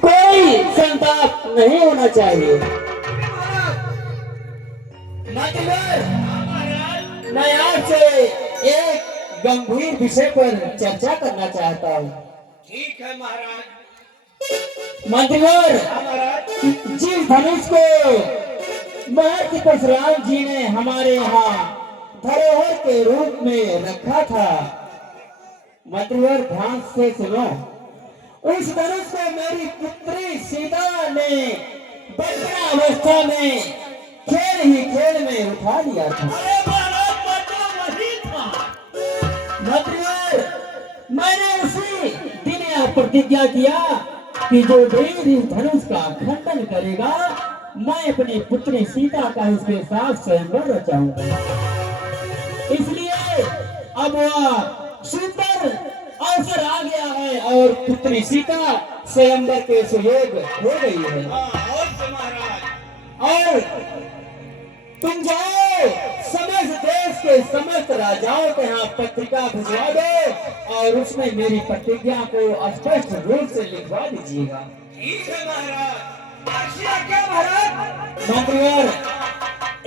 कोई संताप नहीं होना चाहिए। मैं आपसे एक गंभीर विषय पर चर्चा करना चाहता हूँ। ठीक है महाराज। मंत्रीवर, महाराज जिस धनुष को महर्षि परशुराम जी ने हमारे यहाँ धरोहर के रूप में रखा था, मंत्रीवर ध्यान से सुनो। उस धनुष को मेरी पुत्री सीता ने बचपन अवस्था में खेल ही खेल में उठा लिया था। अरे महाराज मैं तो वही था। मंत्रीवर, मैंने उसी दिन यह प्रतिज्ञा किया कि जो वीर इस धनुष का खंडन करेगा, मैं अपनी पुत्री सीता का उसके साथ स्वयंवर रचाऊंगा। इसलिए अब वह सुंदर अवसर आ गया है और पुत्री सीता स्वयंवर के सुयोग हो गई है। और से महाराज। और तुम जाओ समस्त देश के समस्त राजाओं के यहाँ पत्रिका भिजवा दो और उसमें मेरी प्रतिज्ञा को स्पष्ट रूप से लिखवा दीजिएगा। ठीक है महाराज। आज्ञा क्या महाराज? मंत्रीवर,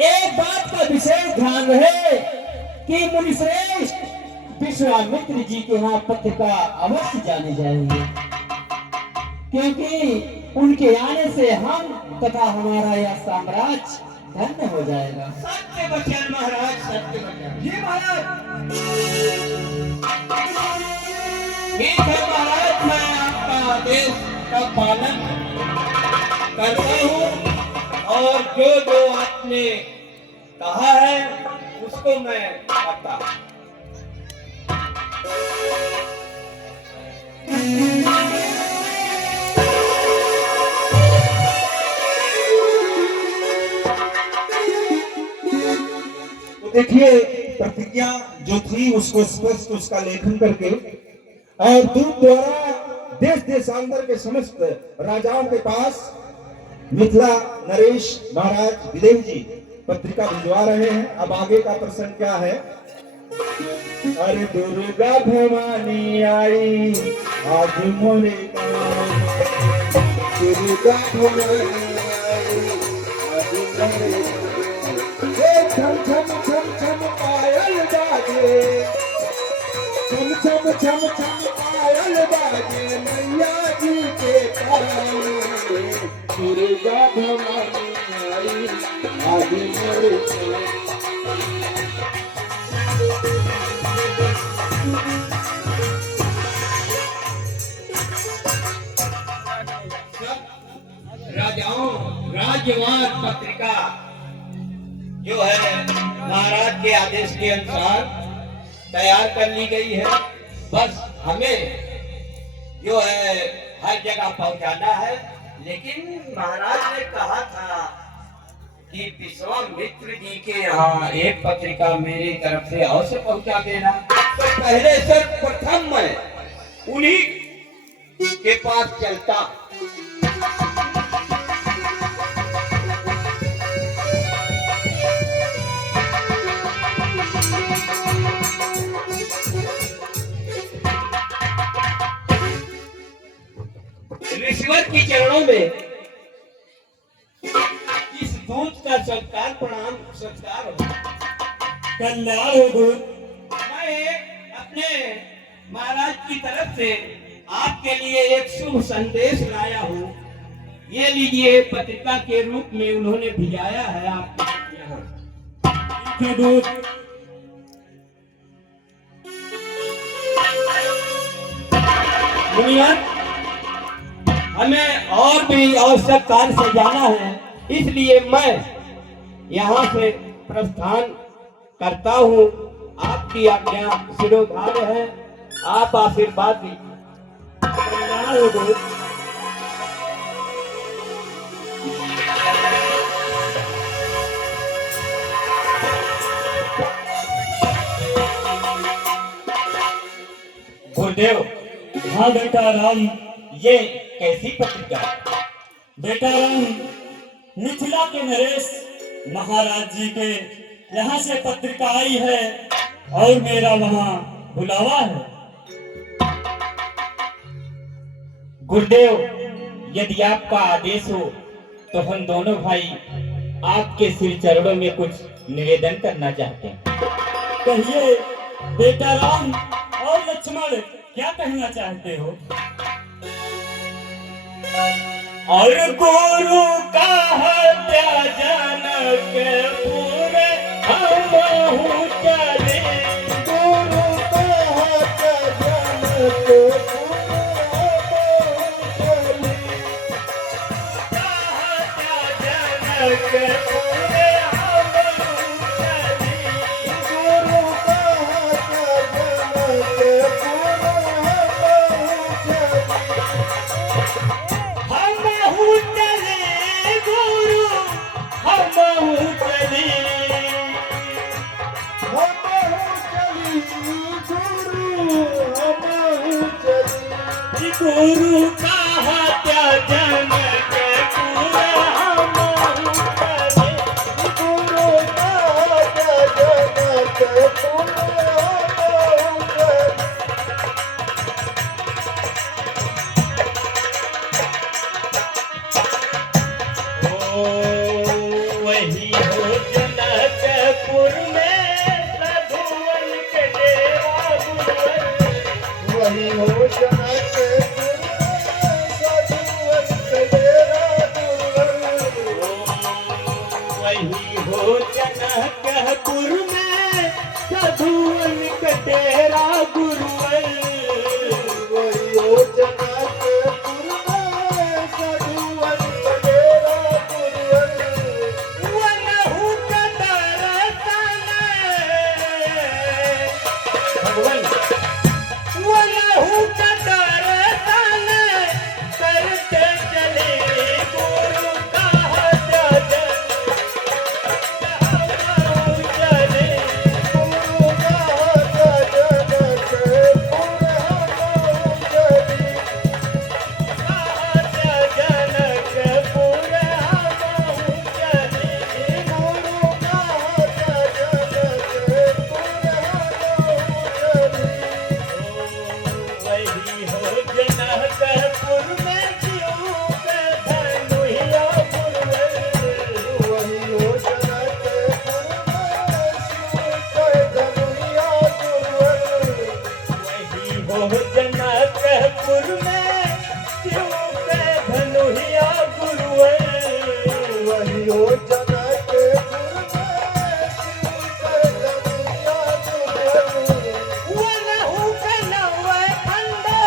एक बात का विशेष ध्यान रहे कि मुनिश्रेष्ठ विश्वामित्र जी के यहाँ पत्रिका अवश्य जानी चाहिए, क्योंकि उनके आने से हम तथा हमारा यह साम्राज्य धन्य हो जाएगा। सत्य वचन महाराज, सत्य वचन। जी महाराज। ठीक है महाराज, मैं आपका आदेश का पालन करता हूँ और जो जो आपने कहा है उसको मैं करता हूँ। देखिए प्रतिज्ञा जो थी उसको स्पष्ट उसका लेखन करके और दूत द्वारा देश देशांतर के समस्त राजाओं के पास मिथिला नरेश महाराज विदेह जी पत्रिका भिजवा रहे हैं। अब आगे का प्रश्न क्या है? अरे दुर्गा भवानी आई आज मोरे गाँव, दुर्गा भवानी आई आज मोरे छम छम छम छम पायल बाजे, छम छम छम छम पायल बाजे मैया जी के कान में, दुर्गा भवानी आई आज मोरे राजाओं राज्यवार पत्रिका जो है महाराज के आदेश के अनुसार तैयार कर ली गई है। बस हमें जो है हर जगह पहुंचाना है। लेकिन महाराज ने कहा था कि विश्वामित्र जी के यहाँ एक पत्रिका मेरी तरफ से अवश्य पहुंचा देना। तो पहले सर्वप्रथम मैं उन्हीं के पास चलता। ईश्वर के चरणों में इस दूत का सत्कार प्रणाम सत्कार हो। कल्याण हो दूत। मैं अपने महाराज की तरफ से आपके लिए एक शुभ संदेश लाया हूँ। ये लीजिए, पत्रिका के रूप में उन्होंने भिजाया है आपके यहाँ। दूत मुनिया, हमें और भी आवश्यक कार्य से जाना है, इसलिए मैं यहाँ से प्रस्थान करता हूँ। आपकी आज्ञा शिरोधार्य है, आप आशीर्वाद दीजिए। गुरुदेव। हाँ बेटा राम, ये कैसी पत्रिका? बेटा राम, मिथिला के नरेश महाराज जी के यहाँ से पत्रिका आई है और मेरा वहाँ बुलावा है। गुरुदेव, यदि आपका आदेश हो तो हम दोनों भाई आपके सिर चरणों में कुछ निवेदन करना चाहते हैं। कहिए बेटा राम और लक्ष्मण, क्या कहना चाहते हो? और गुरु का हत्या जनक पूरे हमहु चले, गुरु का हत्या जनक पूरे हमहु चले, जनक पूरे हमहु चले, गुरु का हत्या जनक हमहु चले, हमहु चले, गुरु का हत्या जनक पूरे हमहु चले, गुरु का हत्या जनक पूरे हमहु चले। वही हो जनकपुर में साधुवन के डेरा गुरुवर, वही हो जनकपुर में साधुवन के डेरा गुरुवर, वही हो जनकपुर में साधुवन के डेरा गुरुवर, वही हो जनकपुर में साधुवन के डेरा गुरुवर, वनहु का दर्शन भगवान, वनहु का दर्शन करते चले, गुरु का हत्या जनक हमहु चले, गुरु का हत्या जनक पूरे हमहु चले, हत्या जनक पूरे हमहु चले, गुरु का हत्या जनक पूरे हमहु चले। वही हो जनकपुर में शिव के धनुया गुरुवर, वही हो जनकपुर में शिव के धनुया गुरुवर, वही हो जनकपुर में शिव के धनुया गुरुवर, वही हो जनकपुर में शिव के धनुया गुरुवर, वनहु के नौवे खंडे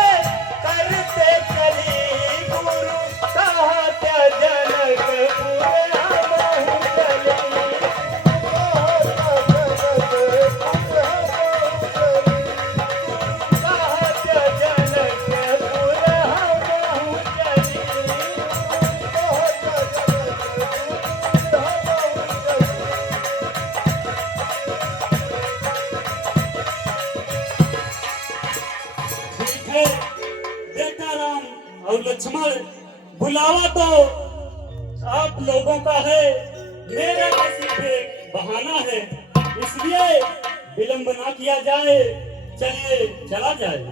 करते चली, गुरु का हत्या जनक पूरे हमहु चले, का हत्या जनक पूरे हमहु चले, का हत्या जनक पूरे हमहु चले। ठीक है बेटा राम और लक्ष्मण, बुलावा तो आप लोगों का है, मेरा तो सिर्फ एक बहाना है, इसलिए विलंब ना किया जाए, चलिए चला जाए।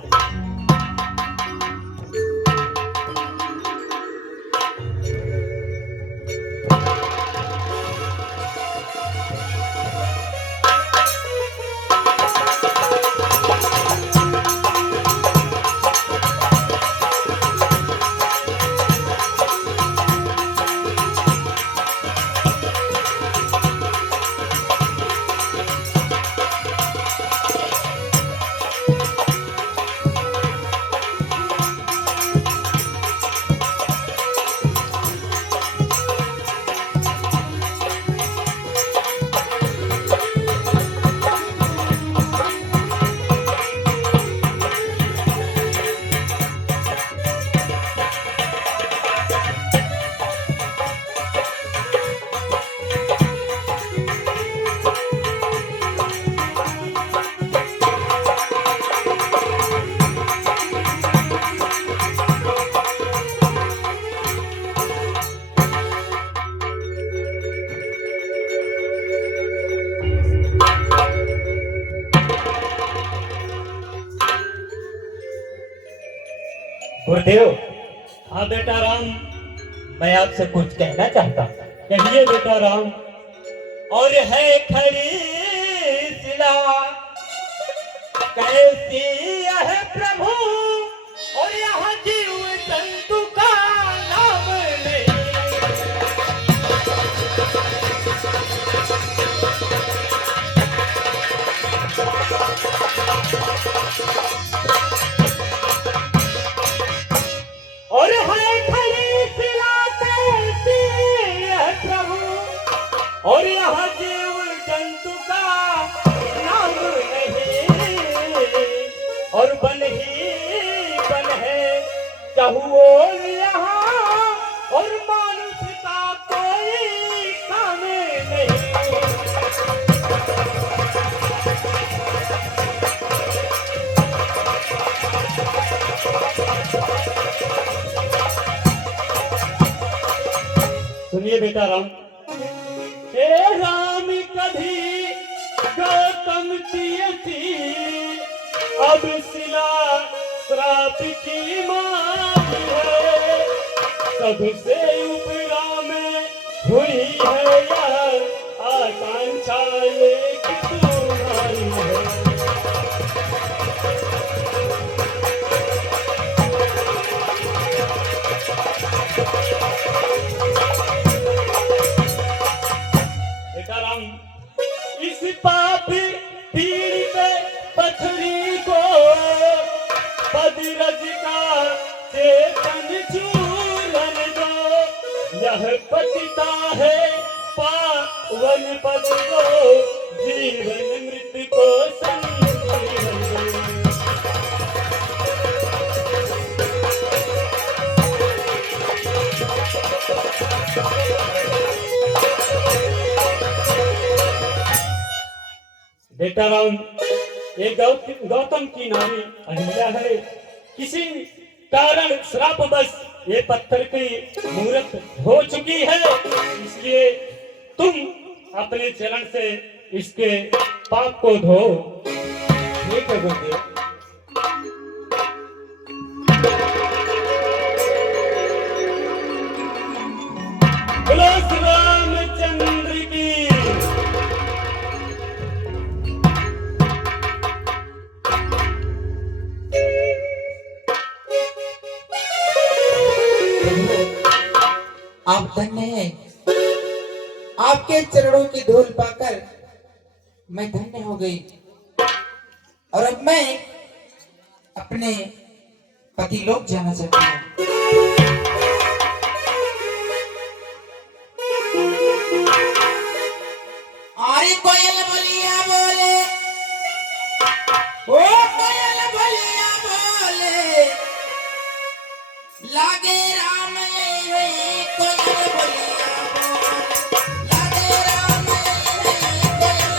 गुरुदेव, हाँ बेटा राम, मैं आपसे कुछ कहना चाहता हूँ। कहिए बेटा राम। और है खरी सिला कैसी है प्रभु, और यहाँ जीव जंतु का नाम नहीं। और है खरी सिला कैसी है प्रभु, और यहाँ जीव जंतु का नाम नहीं। और बन ही बन है चहुओर यहाँ, और मानुष का कोई काम नहीं। सुनिए बेटा राम। हे राम कभी गौतम थी, अब शिला श्राप की मांग है। सबसे उपरा में हुई है यह आकांक्षा, एक तुम्हारी है। बेटा राम, इस पाप पीड़ित पथरी को पदरज का चेतन चूरन दो। यह पतिता है पावन पद को, जीवन मृत्यु को संजीवन दो। बेटा राम, ये गौतम की नारी अहिल्या है। किसी कारण श्रापवश ये पत्थर की मूर्त हो चुकी है, इसलिए तुम अपने चरण से इसके पाप को धो। ठीक है गुरुदेव। बोलो श्री रामचंद्र की। आप धन्य हैं, आपके चरणों की धूल पाकर मैं धन्य हो गई। और अब मैं अपने पति लोग जाना चाहती हूँ। अरे कोयल बोलिया बोले, ओ कोयल बोलिया बोले, लागे राम यही कोयल बोलिया बोले, लागे राम यही कोयल बोलिया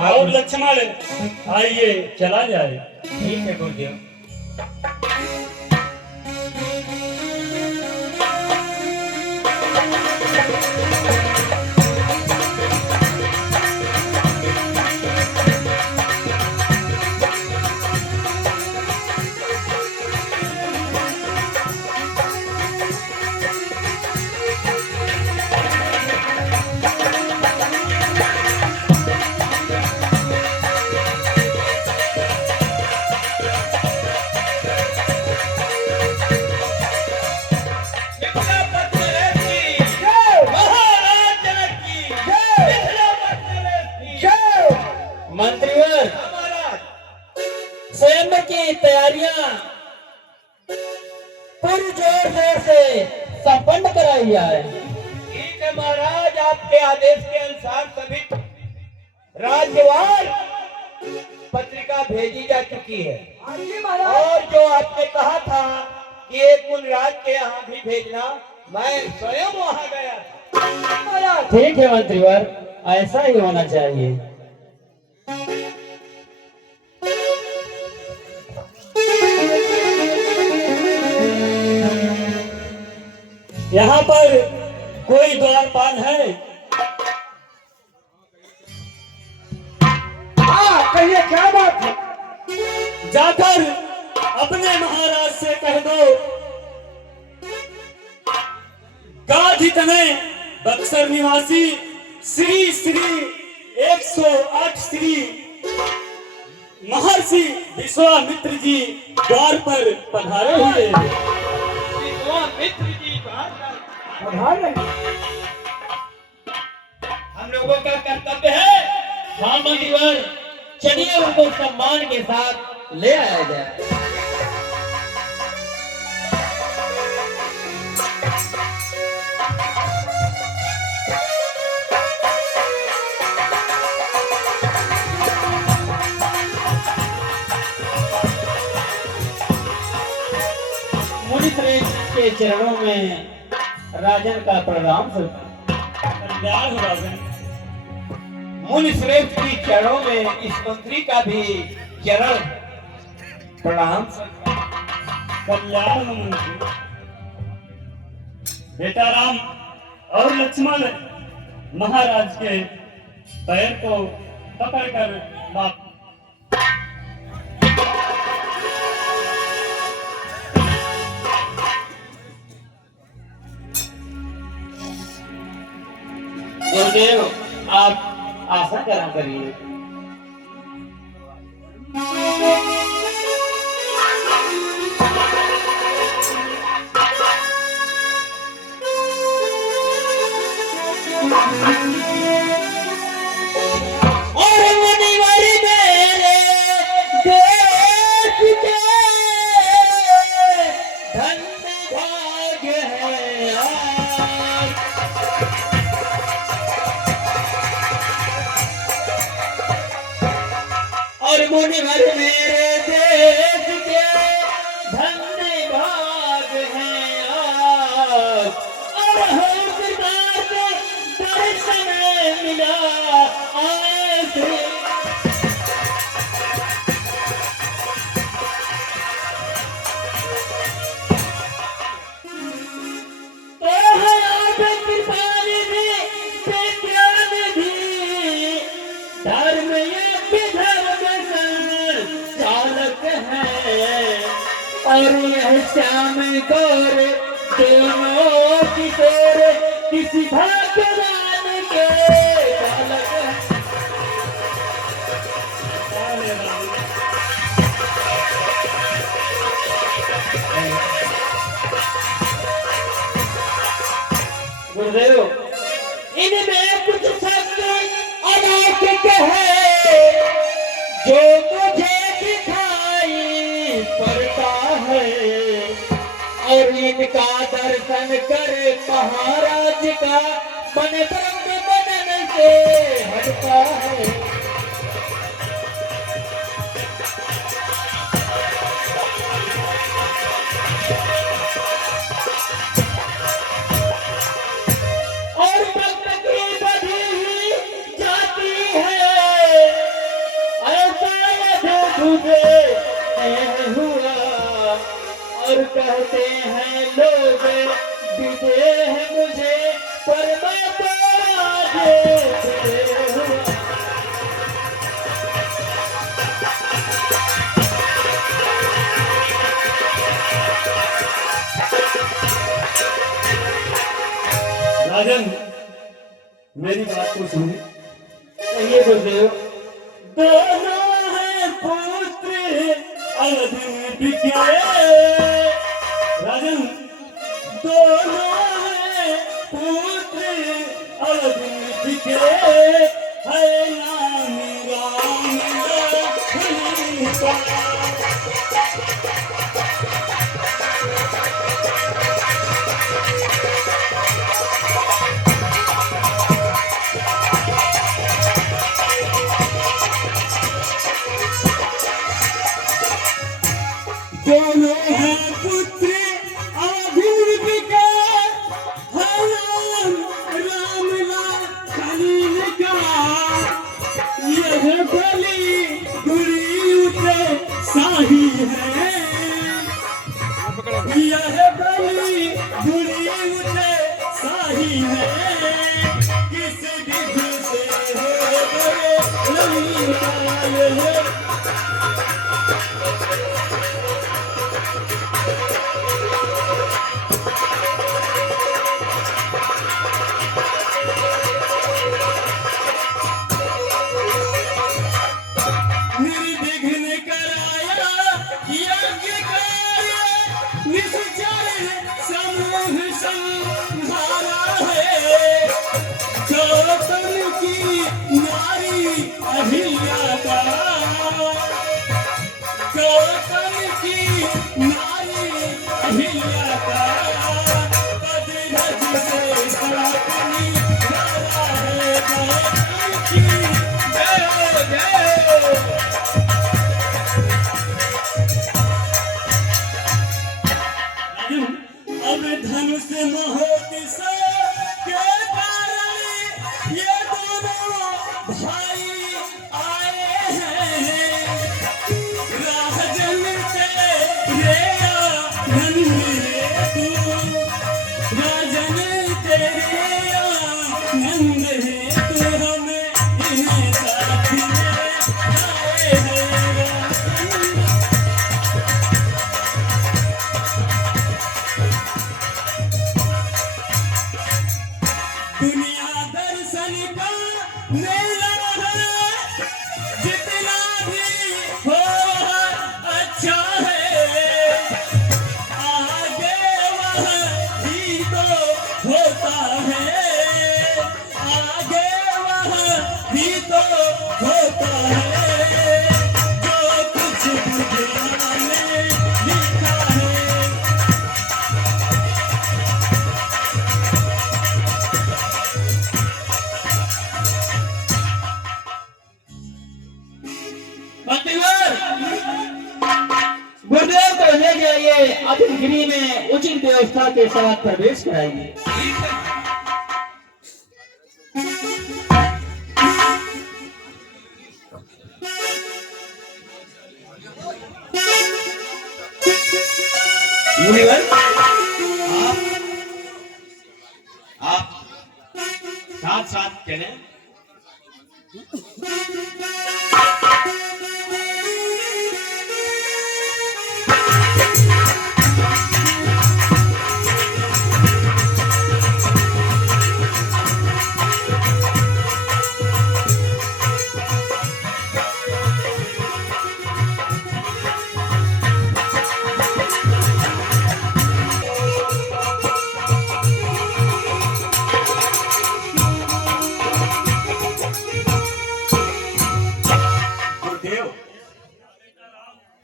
और लक्ष्मण आइए चला जाए। ठीक है गुरुदेव। मंत्रीवर स्वयं की तैयारियां पूरी जोर शोर से संपन्न कराई जाए। ठीक है महाराज, आपके आदेश के अनुसार सभी राज्यवार पत्रिका भेजी जा चुकी है और जो आपने कहा भेजना, मैं स्वयं वहां गया था। ठीक है मंत्रीवर, ऐसा ही होना चाहिए। यहाँ पर कोई द्वारपाल है? हाँ, कहिए क्या बात है? जाकर अपने महाराज से कह दो, गाधी तने बक्सर निवासी श्री श्री 108 श्री महर्षि विश्वामित्र जी द्वार पर पधारे हुए हैं। विश्वामित्र जी बाहर हम लोगों का कर्तव्य है। हाँ मंत्रीवर, चलिए उनको सम्मान के साथ ले आया जाए। मुनि श्रेष्ठ के चरणों में राजन का प्रणाम सर। कल्याण हो राजन। मुनि श्रेष्ठ की चरणों में इस मंत्री का भी चरण प्रणाम। कल्याण हो मंत्री। बेटा राम और लक्ष्मण महाराज के पैर को पकड़कर बाप गुरुदेव, आप आसन ग्रहण करिए। और मुनिवर मेरे देश के धन्य भाग्य है आज। और मुनिवर मेरे देश के धन्य भाग हैं आज। और हर प्रकार को दर्शन मिला आज। तो है आप कृपानिधि, विद्यानिधि, धर्म यज्ञ चालक है। और यह श्याम गौर दोनों की तोर किसी भगवान के चालक है। गुरुदेव, इनमें कुछ शब्द अलौकिक है जो मुझे दिखाई पड़ता है। और इनका दर्शन कर महाराज का मन ब्रह्म बनन से हटता है। और भक्त की बधी हुई जाती है, ऐसा तुझे हुआ। और कहते हैं लोग विदे है मुझे, परमात्मा तुझे हुआ। राजन, मेरी बात को सुनिए। कहिए गुरुदेव। दोनों है पुत्र अवधि के राजन, दोनों है पुत्र अवधि के, है नाम राम लक्ष्मण का। दोनों हैं पुत्र अवधि के, यह बली बुरी उठे साही है, किस दिल से हो गए नहीं पाले। निर्विघ्न कराया यज्ञ कार्य, निश्चल समूह संहारा है। चौतन की नारी अहिल्या का, चौतन की नारी अहिल्या का, पद रज से सनातनी धारा है। चौतन की जय जय। अब धनुष महोत्सव के कारण ये दोनों भाई आए हैं। राजन तेरे आनंद है तू, राजन तेरे आनंद है तू, हमें इन्हें साथ में आए हैं। दुनिया दर्शन का मेला है, जितना भी हो अच्छा है। आगे वह भी तो होता है, आगे वह भी तो होता है, जो कुछ दुनिया में लिखा है। गुरुदेव को ले जाइए, अतिथि में उचित व्यवस्था के साथ प्रवेश कराइए। मुनिवर, आप साथ साथ चलें।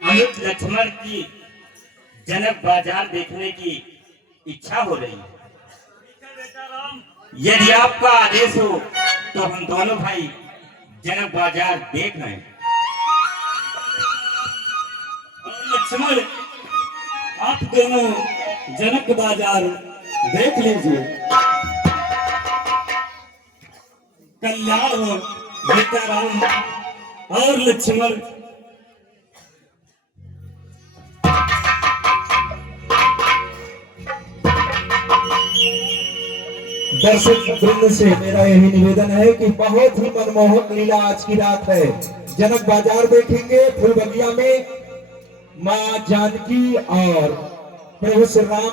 अमित लक्ष्मण की जनक बाजार देखने की इच्छा हो रही है। यदि आपका आदेश हो तो हम दोनों भाई जनक बाजार देख रहे हैं। लक्ष्मण, आप दोनों जनक बाजार देख लीजिए। कल्याण सीताराम और लक्ष्मण दर्शक वृंद से मेरा यही निवेदन है कि बहुत ही मनमोहक लीला आज की रात है। जनक बाजार देखेंगे, फूल बगिया में माँ जानकी और प्रभु श्री राम